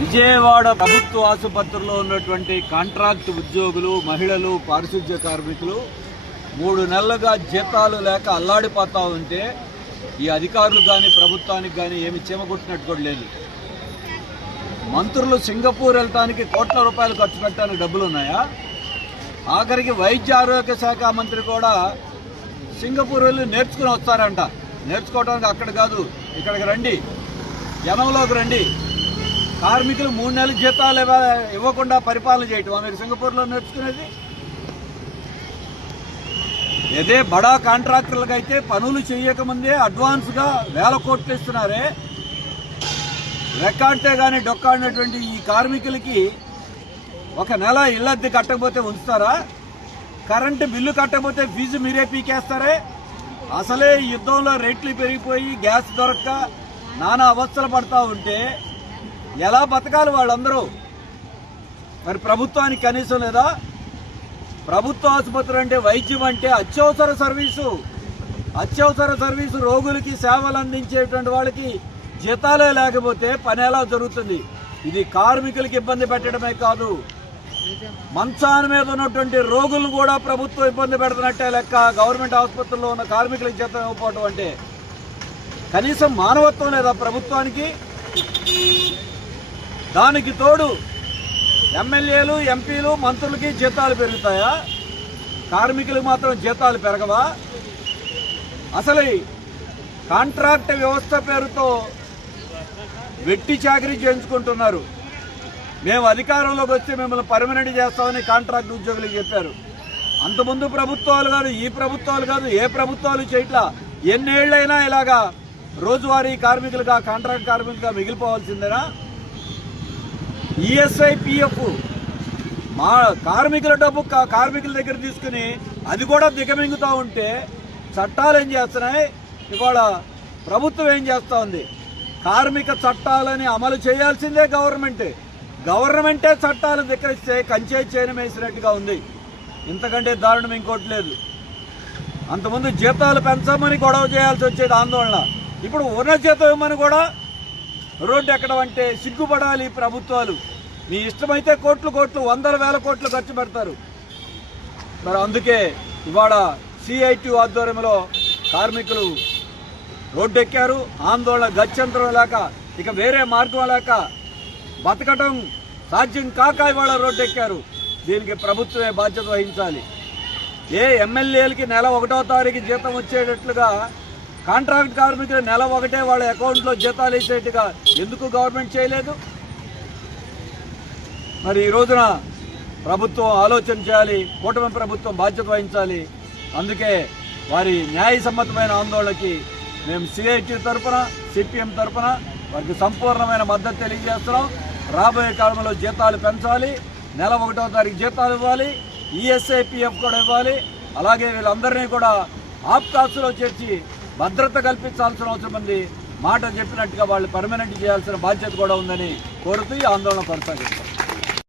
విజయవాడ ప్రభుత్వ ఆసుపత్రిలో ఉన్నటువంటి కాంట్రాక్ట్ ఉద్యోగులు, మహిళలు, పారిశుద్ధ్య కార్మికులు 3 నెలలుగా జీతాలు లేక అల్లాడిపోతూ ఉంటే ఈ అధికారులు కానీ ప్రభుత్వానికి కానీ ఏమి చీమకొట్టినట్టు కూడా లేదు. మంత్రులు సింగపూర్ వెళ్ళటానికి కోట్ల రూపాయలు ఖర్చు పెట్టడానికి డబ్బులు ఉన్నాయా? ఆఖరికి వైద్య ఆరోగ్య శాఖ మంత్రి కూడా సింగపూర్ వెళ్ళి నేర్చుకుని వస్తారంట. నేర్చుకోవడానికి అక్కడ కాదు, ఇక్కడికి రండి, జనంలోకి రండి. కార్మికులు 3 నెలల జీతాలు ఇవ్వకుండా పరిపాలన చేయటం మీరు సింగపూర్లో నేర్చుకునేది? అదే బడా కాంట్రాక్టర్లకు అయితే పనులు చేయకముందే అడ్వాన్స్గా వేల కోట్లు ఇస్తున్నారే. రెక్కాడితే కానీ డొక్కాడినటువంటి ఈ కార్మికులకి 1 నెల ఇళ్ళద్దె కట్టకపోతే ఉంచుతారా? కరెంటు బిల్లు కట్టకపోతే ఫీజు మీరే పీకేస్తారే? అసలే ఈ యుద్ధంలో రేట్లు పెరిగిపోయి గ్యాస్ దొరక్క నానా అవస్థలు పడతా ఉంటే ఎలా బతకాలి వాళ్ళందరూ? మరి ప్రభుత్వానికి కనీసం లేదా? ప్రభుత్వ ఆసుపత్రి అంటే వైద్యం అంటే అత్యవసర సర్వీసు. రోగులకి సేవలు అందించేటువంటి వాళ్ళకి జీతాలే లేకపోతే పని ఎలా జరుగుతుంది? ఇది కార్మికులకి ఇబ్బంది పెట్టడమే కాదు, మంచాల మీద ఉన్నటువంటి రోగులను కూడా ప్రభుత్వం ఇబ్బంది పెడుతున్నట్టే లెక్క. గవర్నమెంట్ ఆసుపత్రుల్లో ఉన్న కార్మికులకు జీతం ఇవ్వకపోవడం అంటే కనీసం మానవత్వం లేదా ప్రభుత్వానికి? దానికి తోడు ఎమ్మెల్యేలు, ఎంపీలు, మంత్రులకి జీతాలు పెరుగుతాయా? కార్మికులకు మాత్రం జీతాలు పెరగవా? అసలు కాంట్రాక్ట్ వ్యవస్థ పేరుతో వెట్టి చాకరీ చేయించుకుంటున్నారు. మేము అధికారంలోకి వచ్చి మిమ్మల్ని పర్మనెంట్ చేస్తామని కాంట్రాక్ట్ ఉద్యోగులకు చెప్పారు. అంతకుముందు ప్రభుత్వాలు కాదు, ఈ ప్రభుత్వాలు కాదు, ఏ ప్రభుత్వాలు చేయట్లా. ఎన్నేళ్లైనా ఇలాగా రోజువారీ కార్మికులుగా, కాంట్రాక్ట్ కార్మికులుగా మిగిలిపోవాల్సిందేనా? ఈఎస్ఐ, పిఎఫ్ మా కార్మికుల డబ్బు కార్మికుల దగ్గర తీసుకుని అది కూడా దిగమింగుతూ ఉంటే చట్టాలు ఏం చేస్తున్నాయి? ఇవాళ ప్రభుత్వం ఏం చేస్తూ ఉంది? కార్మిక చట్టాలని అమలు చేయాల్సిందే గవర్నమెంటే చట్టాలను ధిక్కరిస్తే కంచే చేయడం వేసినట్టుగా ఉంది. ఇంతకంటే దారుణం ఇంకోటి లేదు. అంతకుముందు జీతాలు పెంచమని గొడవ చేయాల్సి వచ్చేది ఆందోళన. ఇప్పుడు ఉన్న జీతం ఇవ్వమని కూడా రోడ్డు ఎక్కడం అంటే సిగ్గుపడాలి ప్రభుత్వాలు. మీ ఇష్టమైతే కోట్లు, వందల వేల కోట్లు ఖర్చు పెడతారు. మరి అందుకే ఇవాళ సిఐటి ఆధ్వర్యంలో కార్మికులు రోడ్డెక్కారు. ఆందోళన గత్యంతరం లేక, ఇక వేరే మార్గం లేక, బతకటం సాధ్యం కాక ఇవాళ రోడ్డెక్కారు. దీనికి ప్రభుత్వమే బాధ్యత వహించాలి. ఏ ఎమ్మెల్యేలకి నెల 1వ తారీఖు జీతం వచ్చేటట్లుగా కాంట్రాక్ట్ కార్మికులు నెల 1 వాళ్ళ అకౌంట్లో జీతాలు వేసేట్టుగా ఎందుకు గవర్నమెంట్ చేయలేదు? మరి ఈ రోజున ప్రభుత్వం ఆలోచన చేయాలి, కూటమి ప్రభుత్వం బాధ్యత వహించాలి. అందుకే వారి న్యాయసమ్మతమైన ఆందోళనకి మేము సిఐటి తరఫున, సిపిఎం తరఫున వారికి సంపూర్ణమైన మద్దతు తెలియజేస్తున్నాం. రాబోయే కాలంలో జీతాలు పెంచాలి, నెల 1వ తారీఖు జీతాలు ఇవ్వాలి, ఈఎస్ఐ, పిఎఫ్ కూడా ఇవ్వాలి. అలాగే వీళ్ళందరినీ కూడా ఆప్కాస్లో చేర్చి భద్రత కల్పించాల్సిన అవసరం ఉంది. మాట చెప్పినట్టుగా వాళ్ళు పర్మనెంట్ చేయాల్సిన బాధ్యత కూడా ఉందని కోరుతూ ఈ ఆందోళన కొనసాగిస్తారు.